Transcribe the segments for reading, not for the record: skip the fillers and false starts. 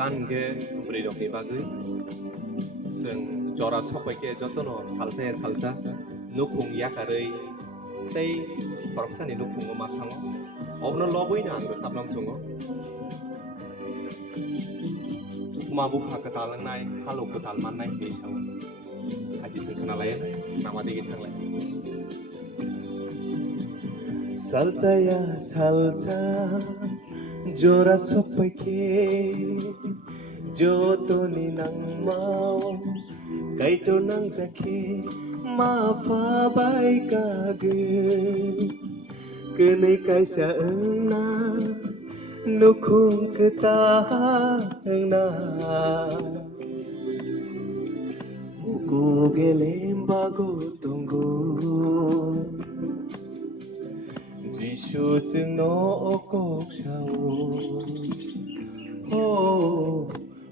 गानगे ब्रिडकनि बागै जों जरा सबाइके जतनो सालसाया सालसा नुखुं याकारै तै खरकसानि नुखुङो माखाङो अबनो लबैनो आंगो साबनाम सङो माबुखा केतालांनाय हालौ केताल माननाय बेसाव हादिसों खोनालाय नामादिगे थांलाय Salsa ya salsa jora sopake joto ni nang mau kaito nang zake ma fa bai kage kene kaisa na nukhung keta na uku gelem bago tunggu Jishuจึงโนโอกกชาวโอ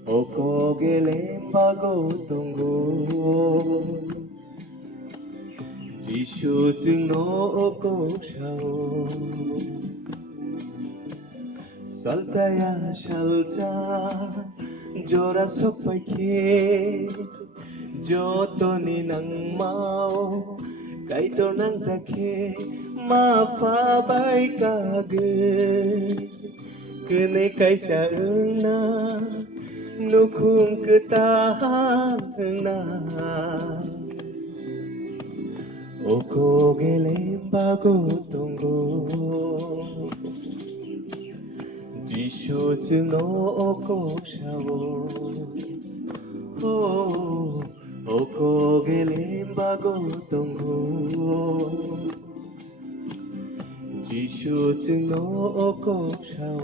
โอกเกเลมบาโกตงโกJishuจึงโนโอกกชาว Salsa ya salsa jora sopake joto ni nang mau kaito nang zake ma fa bai kage kene kaisa na nukhung ketahang na oko gelem bago tunggu JishuจึงโนโอกกชาวโอโอกเกเลมบาโกตงโกJishuจึงโนโอกกชาว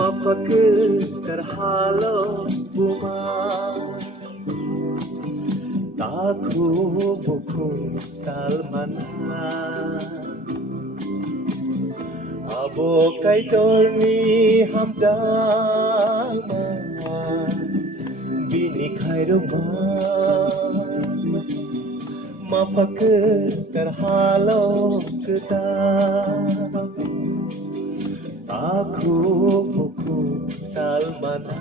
Mapakul terhalau buma Taku buku talmana Abo kaitor ni hamjama Bini khairoma Mapakul terhalau kita Aku buku talmana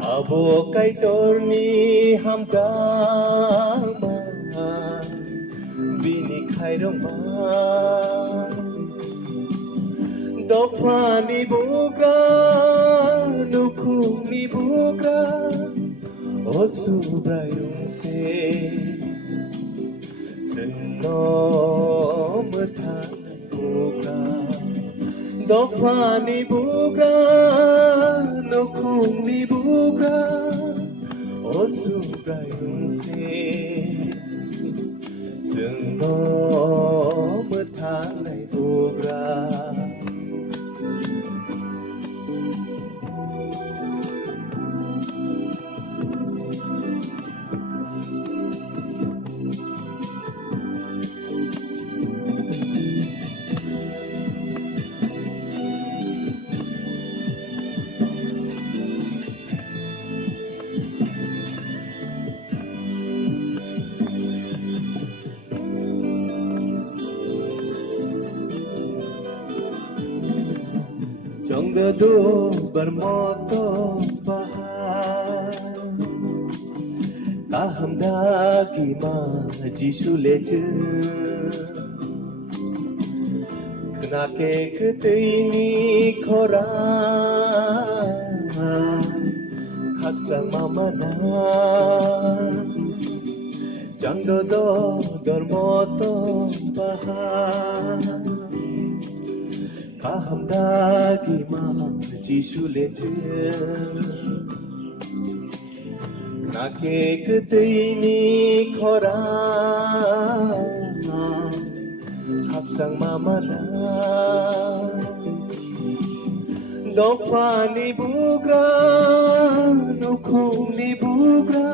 Abo kaitor ni hamjama Bini khairoma Dofa ni buka Nukhung ni buka Osubrayung se Senom tan Dofa ni buka, nukhung ni buka, osubrayung se, senom tanai buka. Debbarma bahar taham dagi ma Jishu leje kenake ketini khora khaksa mamana jangdo debbarma bahar taham dagi ma Jishu leje nake ketini khora hapsang mamana dofa ni buka nukhung ni buka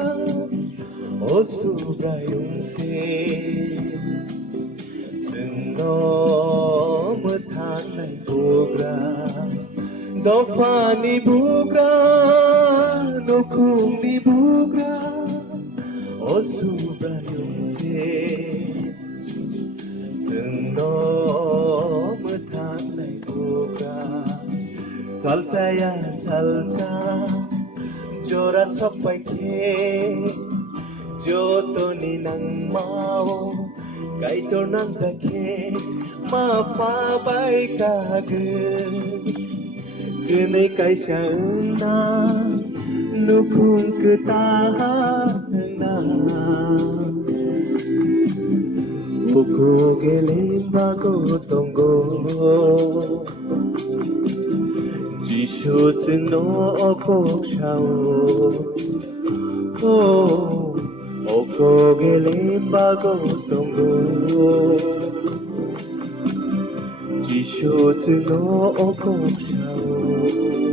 Osubra yungse Sengnom thanai bugra Dofani bugra Nukumi bugra Osubra yungse Sengnom thanai bugra Salsa ya salsa Jora sabai ke Jotoni nang mau Kaitor nang zake Mapabai kage Kene kaisa na Nukung ketahana Uko gelimba gotonggo Jisho no okok shao Oko gelimba gotonggo Jisho no okok shao